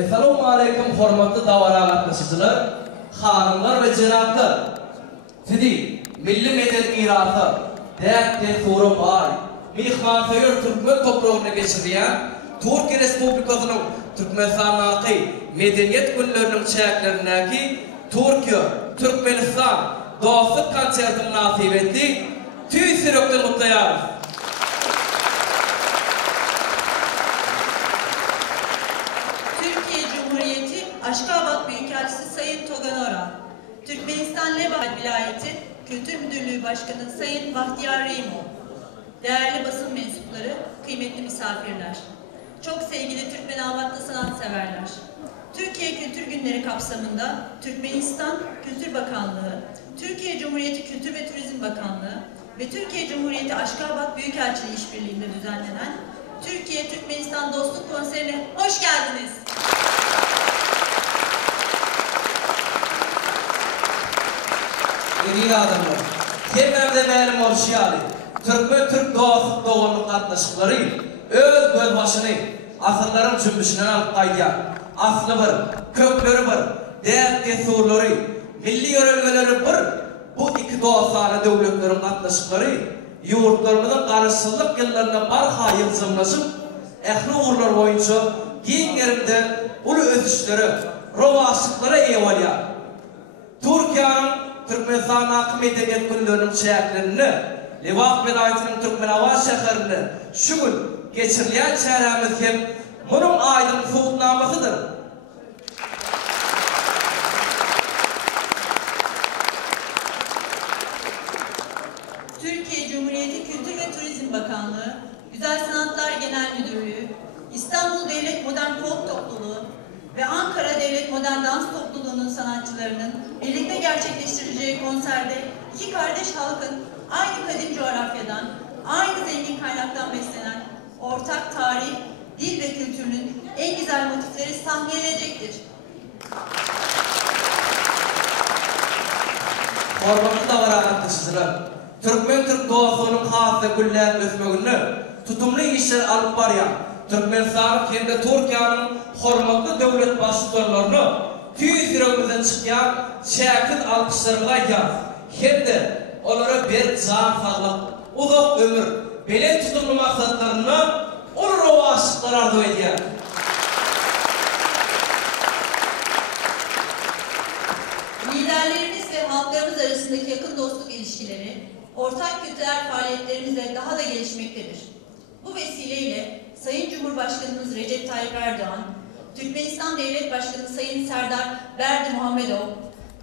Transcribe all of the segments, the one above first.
Esselamu aleyküm hormatly dawara gatnaşyjylar, hanymlar we jenaplar. Sizi milli medeni mirasy, däkde sorum var. Mihmansaýar türkmen topragyna geçirýän Türkiýe Respublikasynyň Türkmenistanaky medeniýet günleriniň çäklerindäki Türkiýe, Türkmenistan dostluk konsertini nasip etdi. Tüy sürekli kutlayarız. Türkiye Cumhuriyeti Aşgabat Büyükelçisi Sayın Togan Oral, Türkmenistan Levan Vilayeti Kültür Müdürlüğü Başkanı Sayın Bahtiyar Reymov, değerli basın mensupları, kıymetli misafirler, çok sevgili Türkmen Avatlı sanatseverler, Türkiye Kültür Günleri kapsamında Türkmenistan Kültür Bakanlığı, Türkiye Cumhuriyeti Kültür ve Turizm Bakanlığı ve Türkiye Cumhuriyeti Aşgabat Büyükelçiliği işbirliğinde düzenlenen Türkiye-Türkmenistan Dostluk Konseri'ne hoş geldiniz. Eri adamlar, kemerde benim oluşuyali, Türk dostluk doğumluk katlaşıkları, öz göz başını, asırların cümbüşünden alıp kaydıyan, aslı bir, kökleri bir, değerli surları, milli yörelgeleri bir, bu iki dostane devletlerin katlaşıkları, yurtlarımızın karışsızlık yıllarına barha yılsımlaşıp, ehli uğurlar boyunca giyin yerinde ulu özüşleri, rovaşlıkları eyvalya. Türkiye'nin Türkmenistan'ın medeniyet günlerinin çeyreklerini, Livak vilayetinin Türkmenava şehrini şu gün geçirilen çeyremiz hem bunun aydın soğutnamasıdır. Türkiye Cumhuriyeti Kültür ve Turizm Bakanlığı, Güzel Sanatlar Genel Müdürlüğü, İstanbul Devlet Modern Folk Topluluğu ve Ankara Devlet Modern Dans Topluluğu'nun sanatçılarının birlikte gerçekleştireceği konserde iki kardeş halkın aynı kadim coğrafyadan, aynı zengin kaynaktan beslenen ortak tarih, dil ve kültürünün en güzel motifleri sahnelenecektir. Hormatly dawara gatnaşyjylar, Türk dostluğunun hasy güllän ösmegini tutumly işler alyp barýan Türkmenistan kendi Türkiýanyň hormatly döwlet başçylaryny tüýsüregimizden çykýan şäkil alkışlaryna ýaz. Hemde olara bir can saglyk, uzak ömür, belen tutumly maksatlaryny ol rowaşlyklar arzu edýär. Liderlerimiz ve halklarımız arasındaki yakın dostluk ilişkileri, ortak kültürel faaliyetlerimizle daha da gelişmektedir. Bu vesileyle Sayın Cumhurbaşkanımız Recep Tayyip Erdoğan, Türkmenistan Devlet Başkanı Sayın Serdar Berdimuhamedov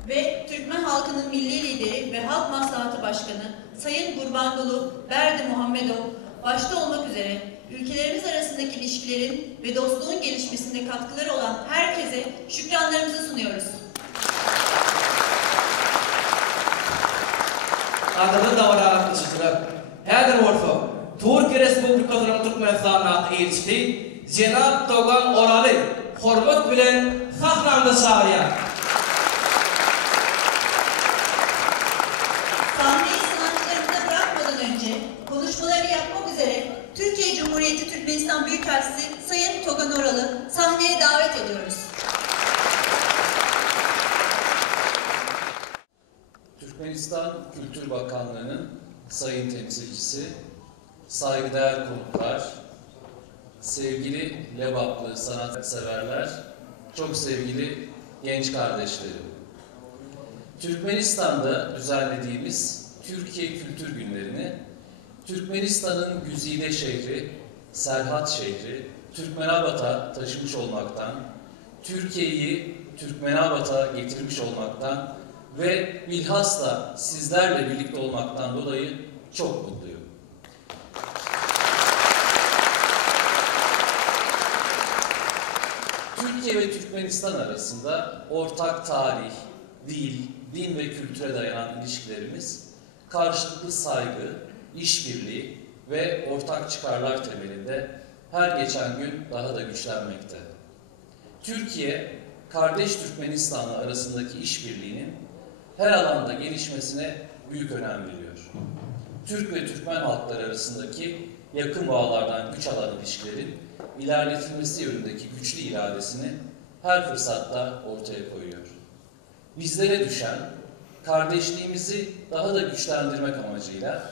ve Türkmen halkının milli lideri ve Halk Maslahatı Başkanı Sayın Gurbanguly Berdimuhamedov başta olmak üzere ülkelerimiz arasındaki ilişkilerin ve dostluğun gelişmesinde katkıları olan herkese şükranlarımızı sunuyoruz. Adada dawara gatnaşyjylar, häzir bolsa Türkiýe Respublikasynyň Türkmenistanaky elçisi Jenap Togan Oraly hormat bilen sahnamda çağırýar. Sahneyi sanatçılarımıza bırakmadan önce konuşmalarını yapmak üzere Türkiye Cumhuriyeti Türkmenistan Büyükelçisi Sayın Togan Oral'ı sahneye davet ediyoruz. Türkmenistan Kültür Bakanlığı'nın sayın temsilcisi, saygıdeğer konuklar, sevgili Lebaplı sanatseverler, çok sevgili genç kardeşlerim. Türkmenistan'da düzenlediğimiz Türkiye Kültür Günlerini, Türkmenistan'ın güzide şehri, Serhat şehri, Türkmenabat'a taşımış olmaktan, Türkiye'yi Türkmenabat'a getirmiş olmaktan ve bilhassa sizlerle birlikte olmaktan dolayı çok mutluyum. Türkiye ve Türkmenistan arasında ortak tarih, dil, din ve kültüre dayanan ilişkilerimiz karşılıklı saygı, işbirliği ve ortak çıkarlar temelinde her geçen gün daha da güçlenmekte. Türkiye, kardeş Türkmenistan'la arasındaki işbirliğinin her alanda gelişmesine büyük önem veriyor. Türk ve Türkmen halkları arasındaki yakın bağlardan güç alan ilişkilerin ilerletilmesi yönündeki güçlü iradesini her fırsatta ortaya koyuyor. Bizlere düşen kardeşliğimizi daha da güçlendirmek amacıyla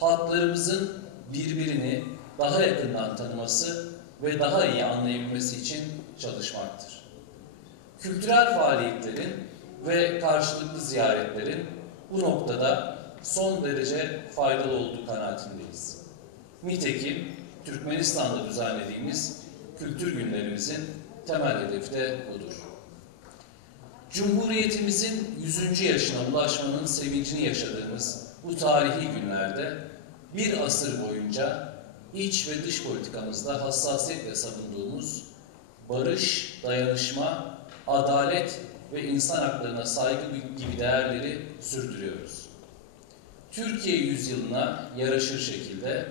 halklarımızın birbirini daha yakından tanıması ve daha iyi anlayabilmesi için çalışmaktır. Kültürel faaliyetlerin ve karşılıklı ziyaretlerin bu noktada son derece faydalı olduğu kanaatindeyiz. Nitekim Türkmenistan'da düzenlediğimiz kültür günlerimizin temel hedefi de budur. Cumhuriyetimizin 100. yaşına ulaşmanın sevincini yaşadığımız bu tarihi günlerde bir asır boyunca iç ve dış politikamızda hassasiyetle savunduğumuz barış, dayanışma, adalet ve insan haklarına saygı gibi değerleri sürdürüyoruz. Türkiye yüzyılına yaraşır şekilde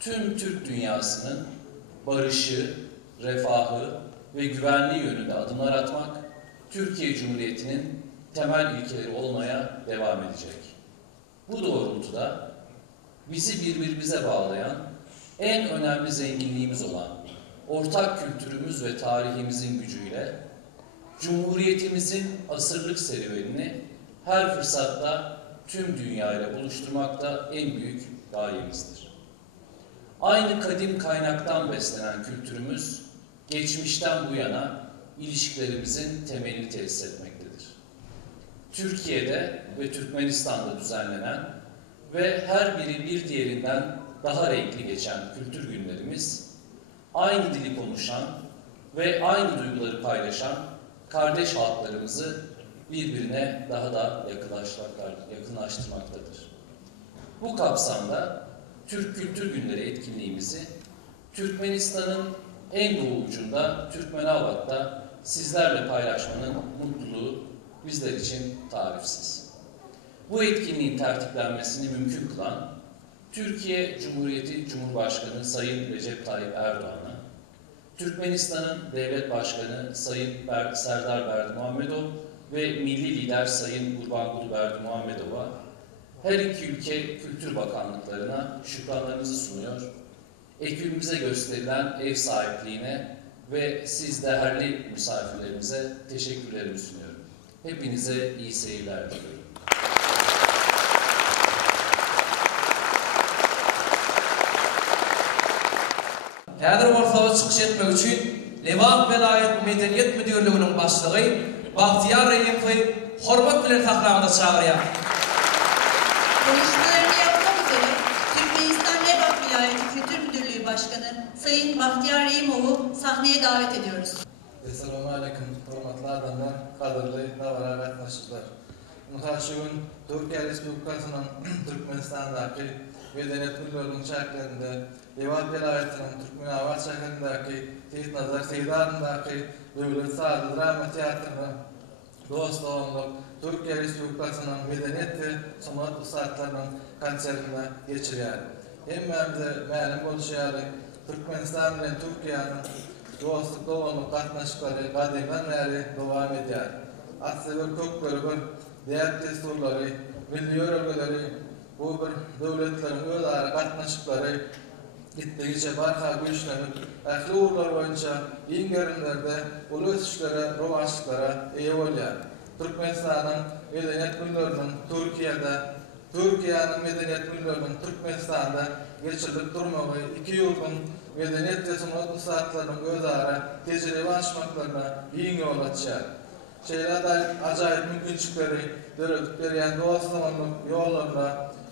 tüm Türk dünyasının barışı, refahı ve güvenliği yönünde adımlar atmak, Türkiye Cumhuriyeti'nin temel ilkeleri olmaya devam edecek. Bu doğrultuda bizi birbirimize bağlayan, en önemli zenginliğimiz olan ortak kültürümüz ve tarihimizin gücüyle Cumhuriyetimizin asırlık serüvenini her fırsatta tüm dünyayla buluşturmak da en büyük gayemizdir. Aynı kadim kaynaktan beslenen kültürümüz, geçmişten bu yana ilişkilerimizin temelini tesis etmektedir. Türkiye'de ve Türkmenistan'da düzenlenen ve her biri bir diğerinden daha renkli geçen kültür günlerimiz, aynı dili konuşan ve aynı duyguları paylaşan kardeş halklarımızı birbirine daha da yakınlaştırmaktadır. Bu kapsamda Türk Kültür Günleri etkinliğimizi Türkmenistan'ın en doğu ucunda Türkmenabat'ta sizlerle paylaşmanın mutluluğu bizler için tarifsiz. Bu etkinliğin tertiplenmesini mümkün kılan Türkiye Cumhuriyeti Cumhurbaşkanı Sayın Recep Tayyip Erdoğan'a, Türkmenistan'ın Devlet Başkanı Sayın Serdar Berdimuhamedov ve Milli Lider Sayın Gurbanguly Berdimuhamedov'a, her iki ülke Kültür Bakanlıklarına şükranlarımızı sunuyor, ekibimize gösterilen ev sahipliğine ve siz değerli misafirlerimize teşekkürlerimi sunuyorum. Hepinize iyi seyirler diliyorum. Häzir bolsa çykyş etmek üçin Lewat Velayet Medeniyet Müdürlüğiniň başlygy Bahtiýar Reýemowy hormat bilen takrarda çagyrýar. Konuşmalarını yapmak üzere Türkmenistan Lebap Vilayeti Kültür Müdürlüğü Başkanı Sayın Bahtiýar Reýemowy sahneye davet ediyoruz. Esselamu aleyküm, hormatly adamlar, kadrly dawara gatnaşyjylar. Muhaşy gün Türkiýe Respublikasynyň Türkmenistandaky Medeniyet Müdürlüğiniň çäklerinde Lewat Vilayetining Türkmenabat şäherindeki Seyit Nazar Seydaryndaky Döwlet Sazly Drama Teatryny dostluk Türkiýe Respublikasynyň medeniyet we sanat ustalarynyň konsertine geçirýär. Hemmemize ma'lum bolýar, Türkmenistan bilen Türkiýanyň dostluk dowamly gatnaşyklary gadymdan beri dowam edýär. Atsewer kökleri, diýer desturlary, milli örgütleri, bu bir döwletleriň özara gatnaşyklary gitdigiçe barha güýçlenip, ähli urlar boýunça iňgerimlerde ulu ösüşlere, rowaçlyklara eýe bolýar. Türkmenistanyň medeniyet günleriniň Türkiýanyň medeniyet günleriniň Türkmenistanda geçirilip durmagy iki ýurduň medeniyet we sanat ustalarynyň özara tejribe alşmaklaryna iň ýol açýar. Şeýle ajaýyp mümkinçilikleri döretip berýän dostlugyň ýollarynda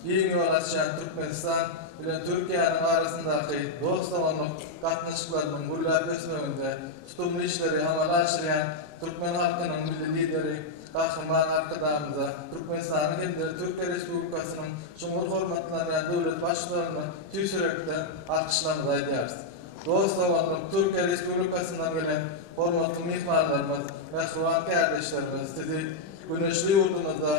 iň ýol açýan Türkmenistan bilen Türkiýanyň arasyndaky dostlugyň gatnaşyklarynyň gullap ösmeginde tutumly işleri amala aşyrýan Türkmen halkynyň milli lideri Kahraman arkadaşımıza Türkmenistan'ın hem Türkiye Respublikasynyň şoňur hormatlanan döwlet başlyklaryny tüýsürekden alkyşlamalar edýäris. Dostlugyň Türkiye Respublikasynyň gelen hormatly mehmanlarymyz, mähruwan kardeşlerimiz, sizi güneşli ýurdumyzda,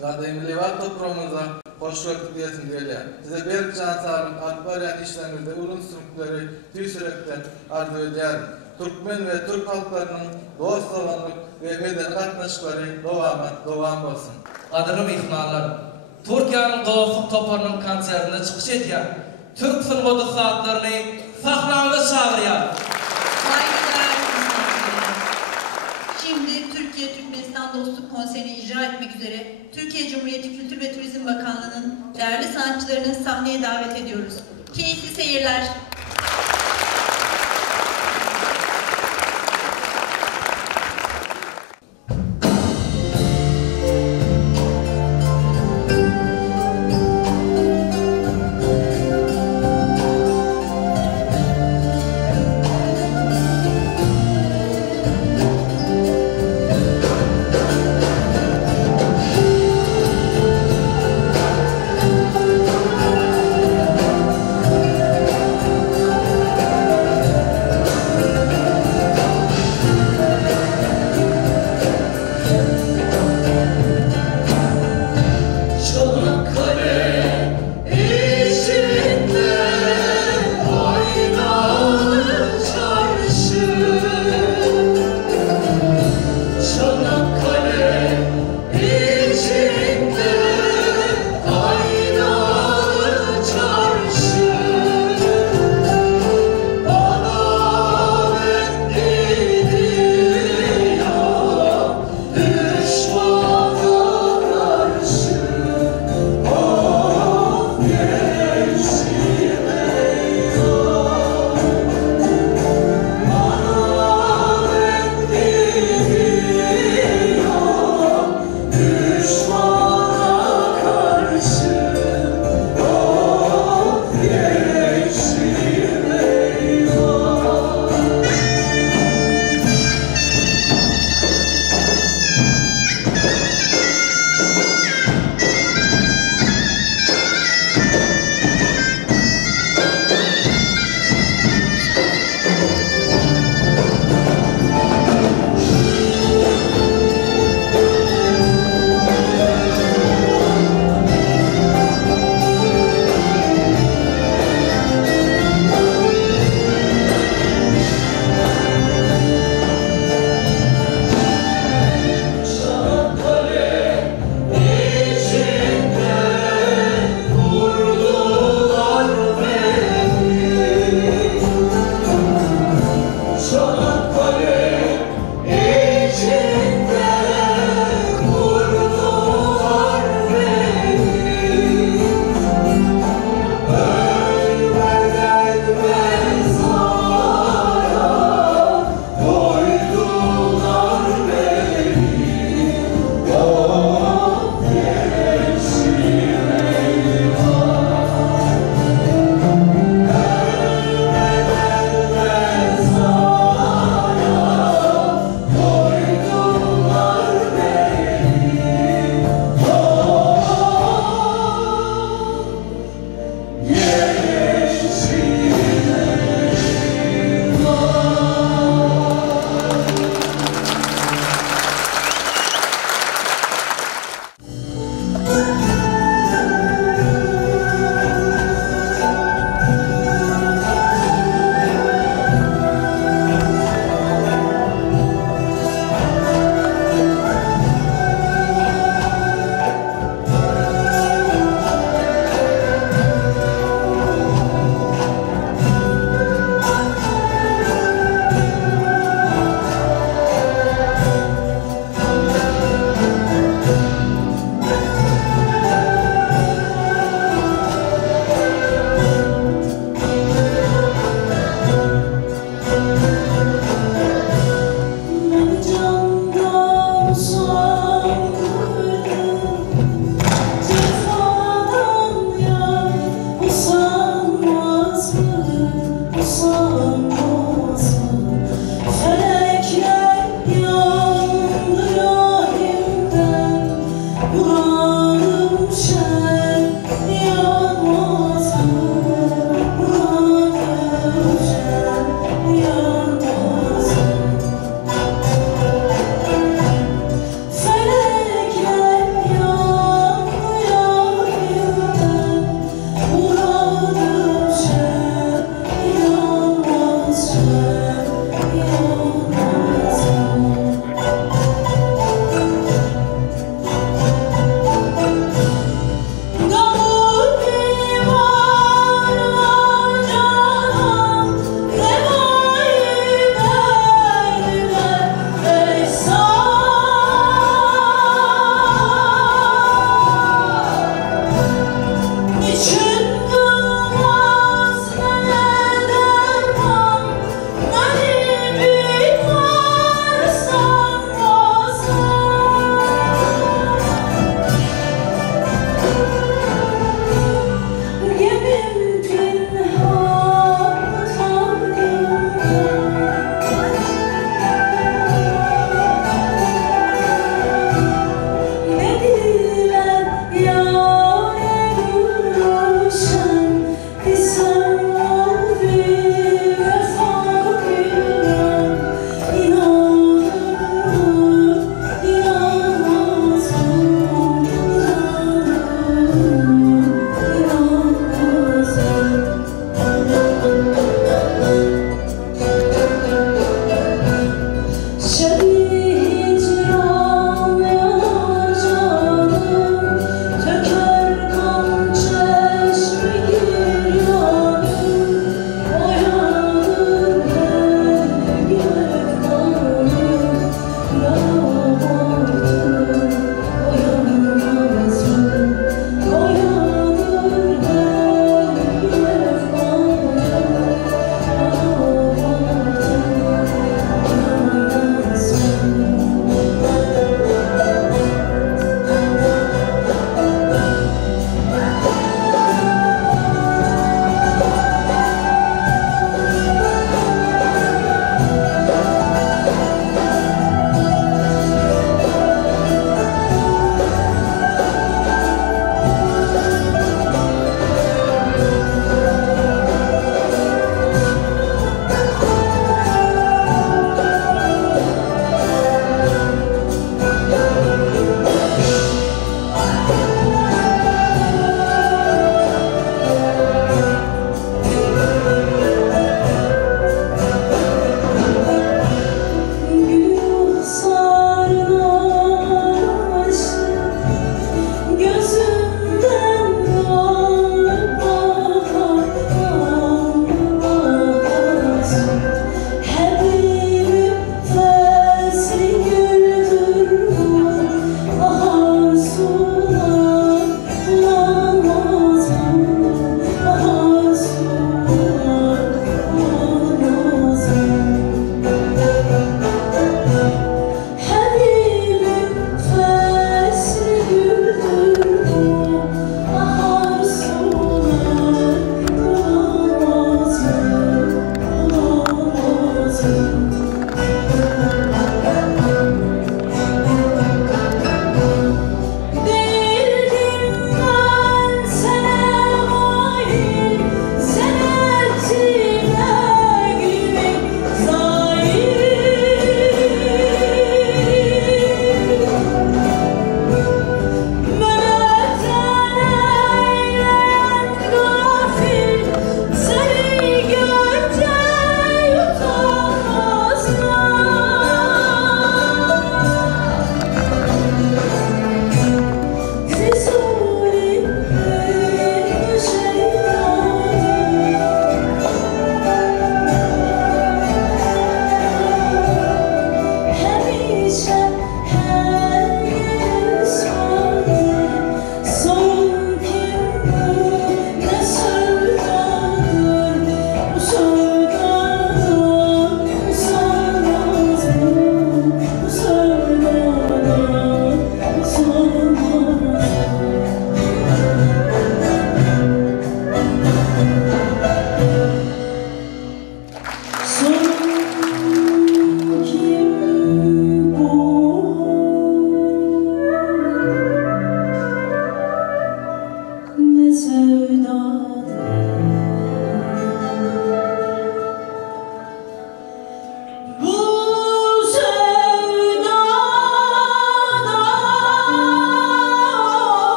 gadymy Lewat toprağymyzda hoş gördük diýesim gelýär. Size berk can sağlyk, alpbaryan işlerimizde ulun sürükleri tüýsürekden arzu edýär. Türkmen ve Türk halklarının dostlugyny ve medeni gatnaşyklary dowam bolsun. Gadyrly mehmanlar, Türkiýanyň dostluk toparynyň konsertine çykyş edýär. Türk sanat ustalaryny sahnada çagyrýar. Saygıdeğer misafirler, Dostluk Konserini icra etmek üzere Türkiye Cumhuriyeti Kültür ve Turizm Bakanlığı'nın değerli sanatçılarını sahneye davet ediyoruz. Keyifli seyirler.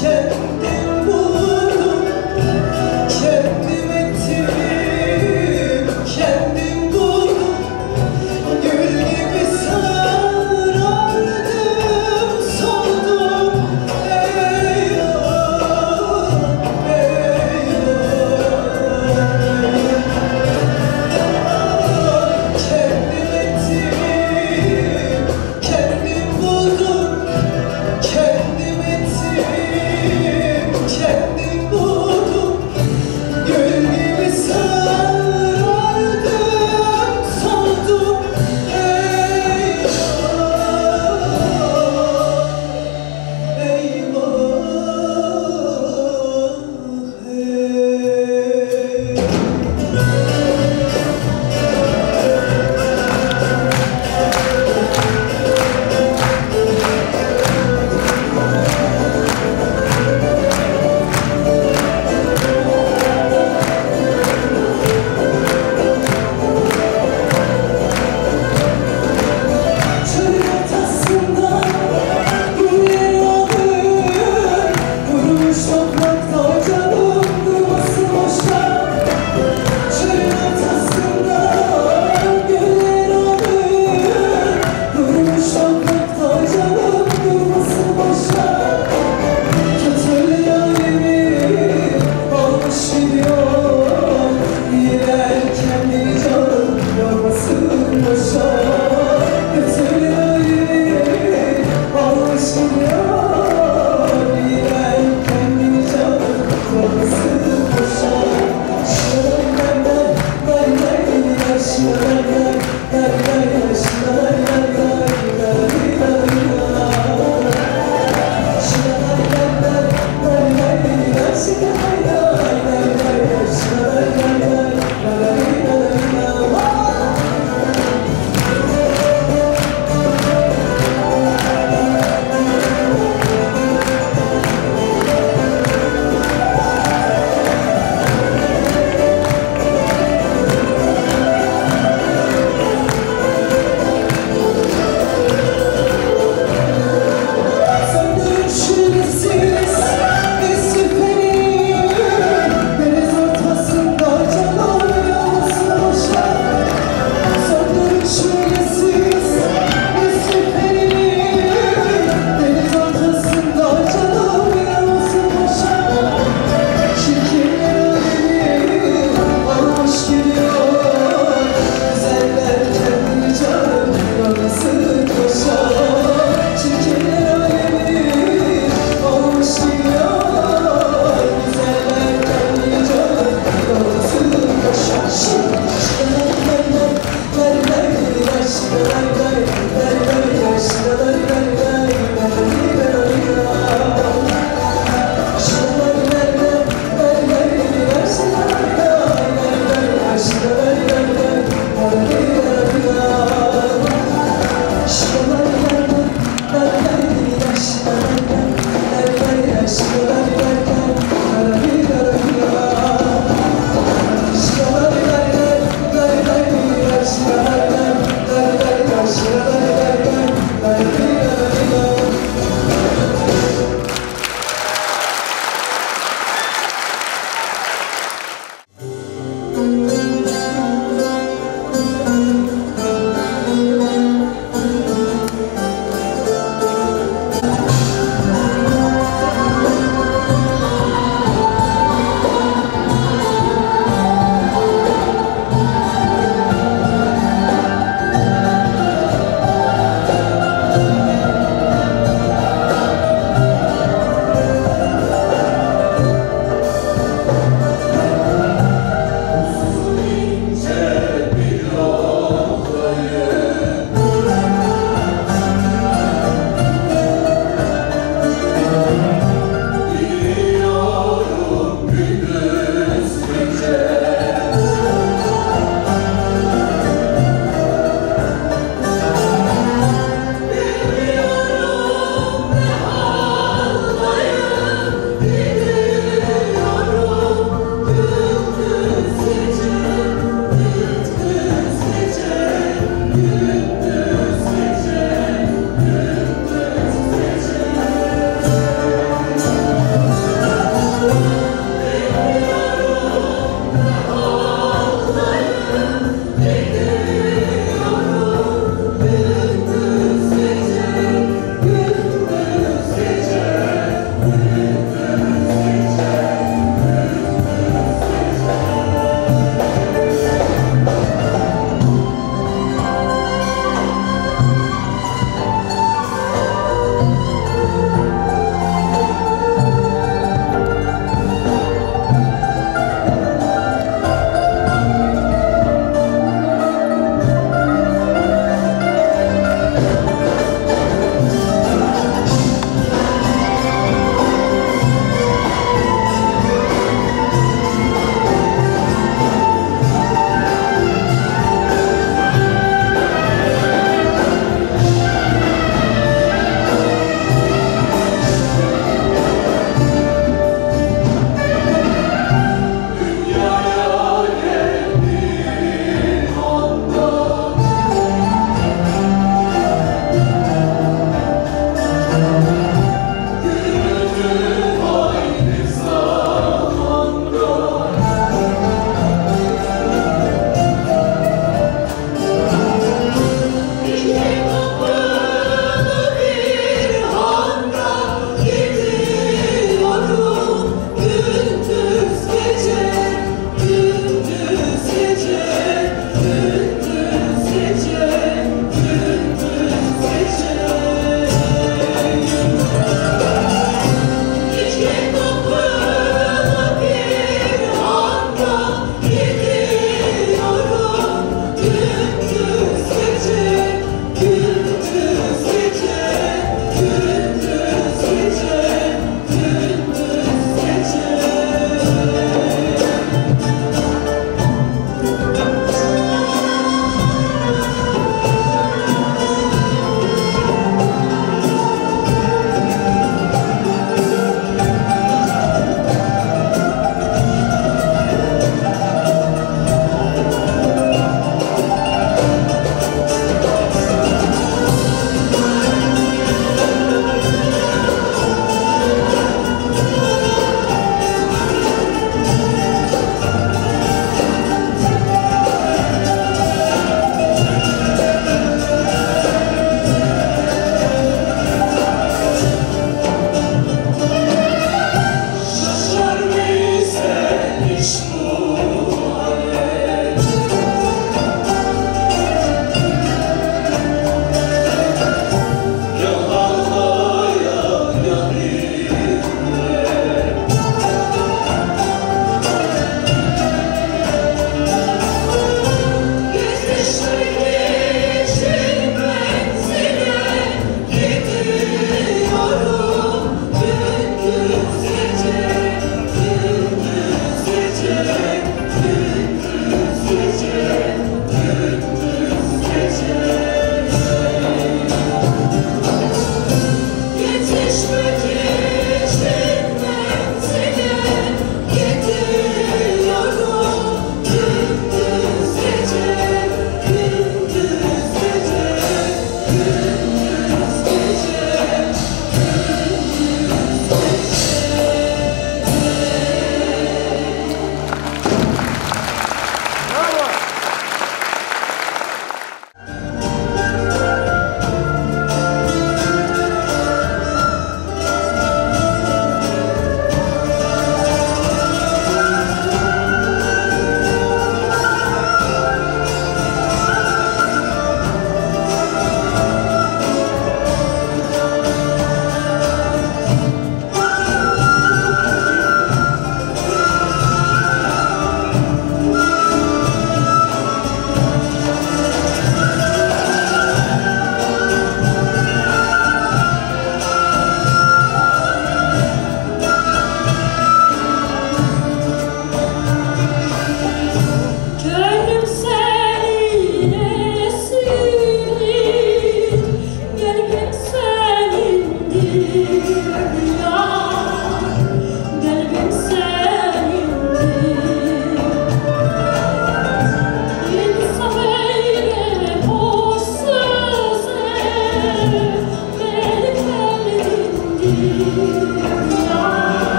kendim buldum, kendim ettim, kendim buldum. Gül gibi sarardım, soldum. Eyvah, eyvah. Kendim ettim, kendim buldum, kendim ettim,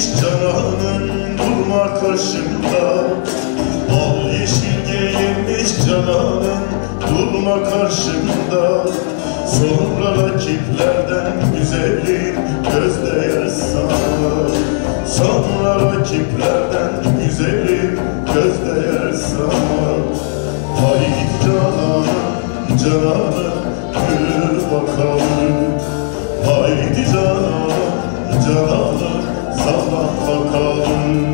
gelmiş cananın durma karşımda. Al yeşil giyinmiş cananın durma karşımda. Sonra rakiplerden güzelim göz değer sana. Sonra rakiplerden güzelim göz değer sana. Haydi cananım, cananım gül bakalım. Haydi cananım, cananım sallan bakalım.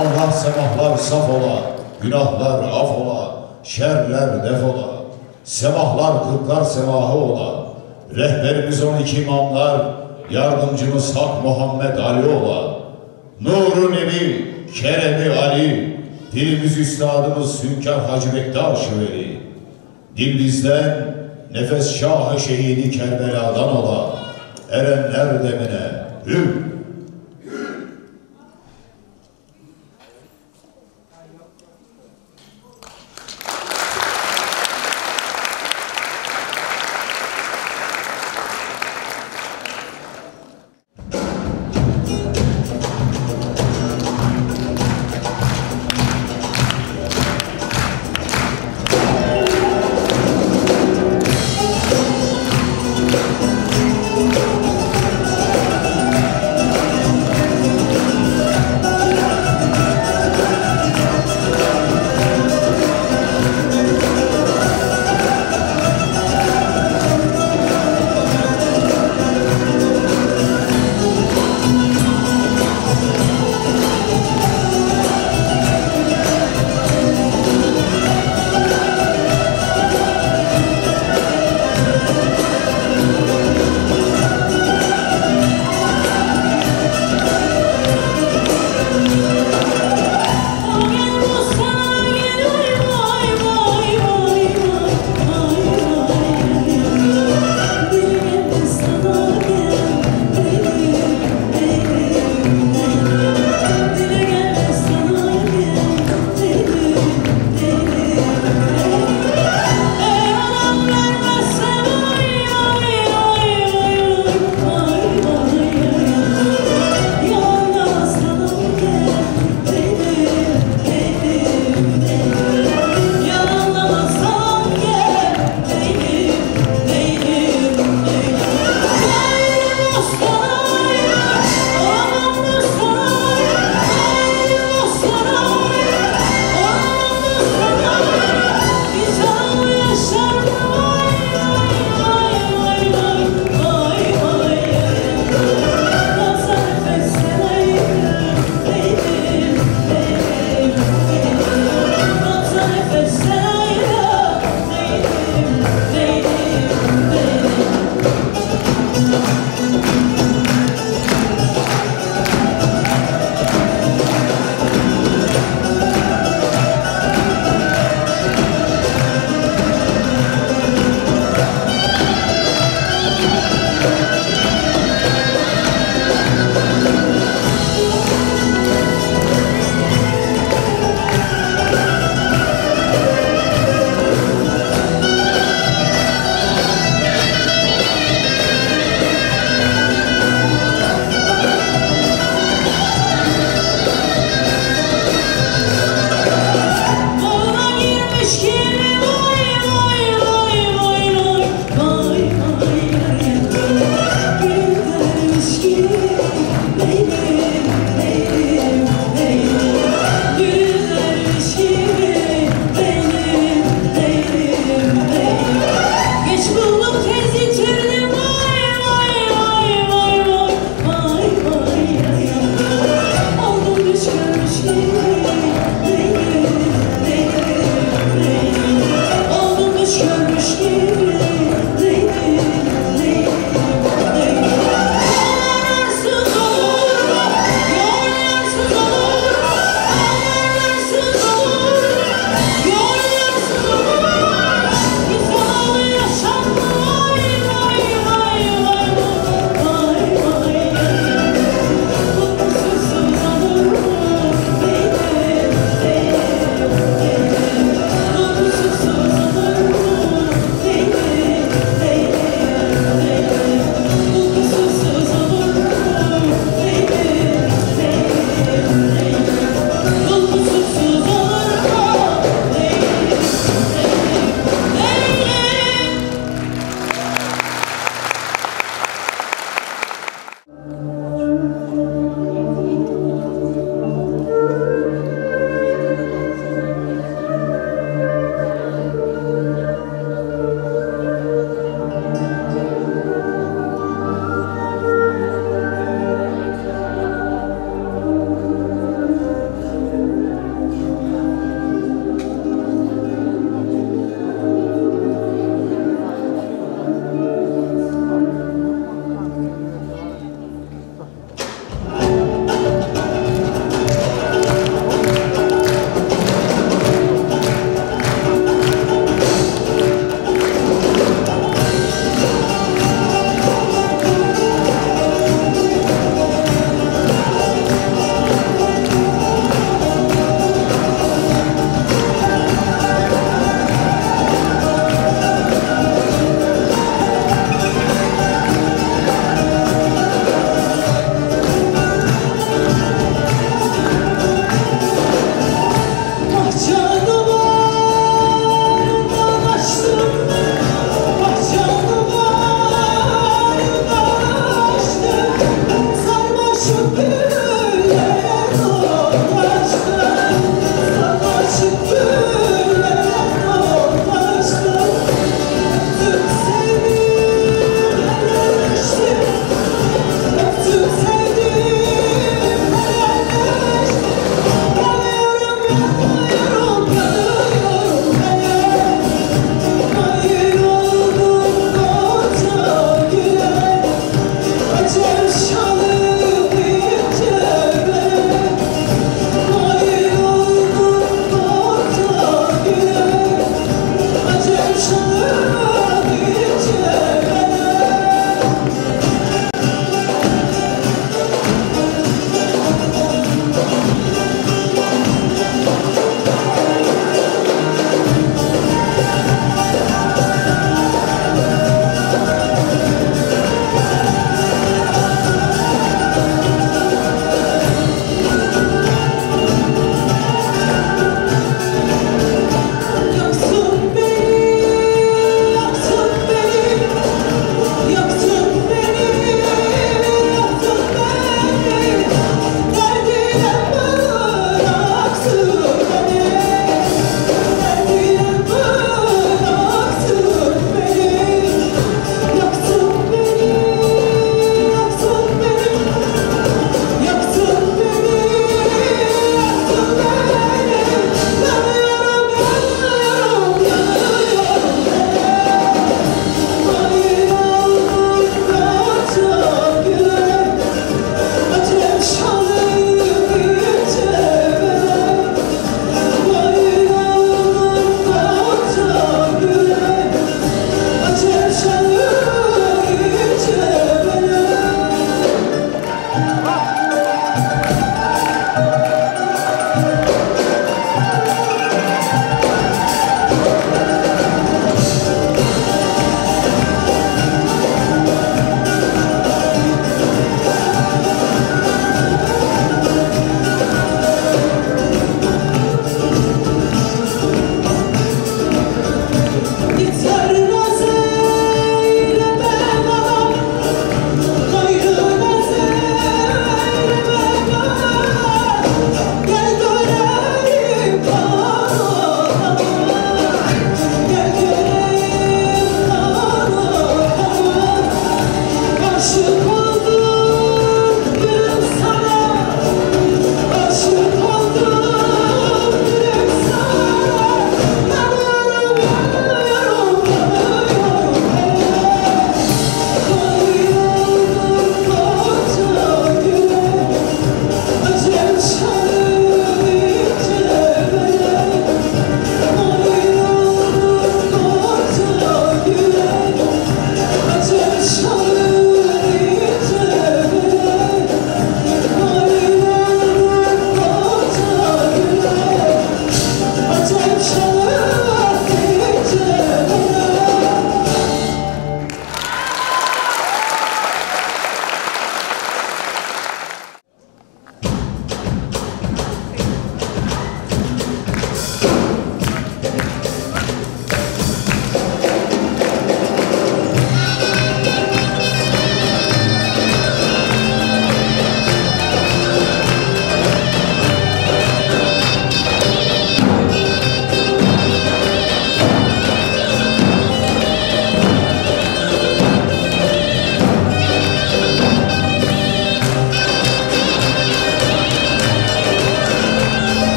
Allah semahlar saf ola, günahlar af ola, şerler def ola. Semahlar kırklar semahı ola. Rehberimiz 12 imamlar, yardımcımız Hak Muhammed Ali ola. Nuru Nebi, Keremi Ali, dilimiz üstadımız Hünkar Hacı Bektaş Veli. Dil bizden, nefes Şah-ı Şehidi Kerbela'dan ola. Erenler demine, hü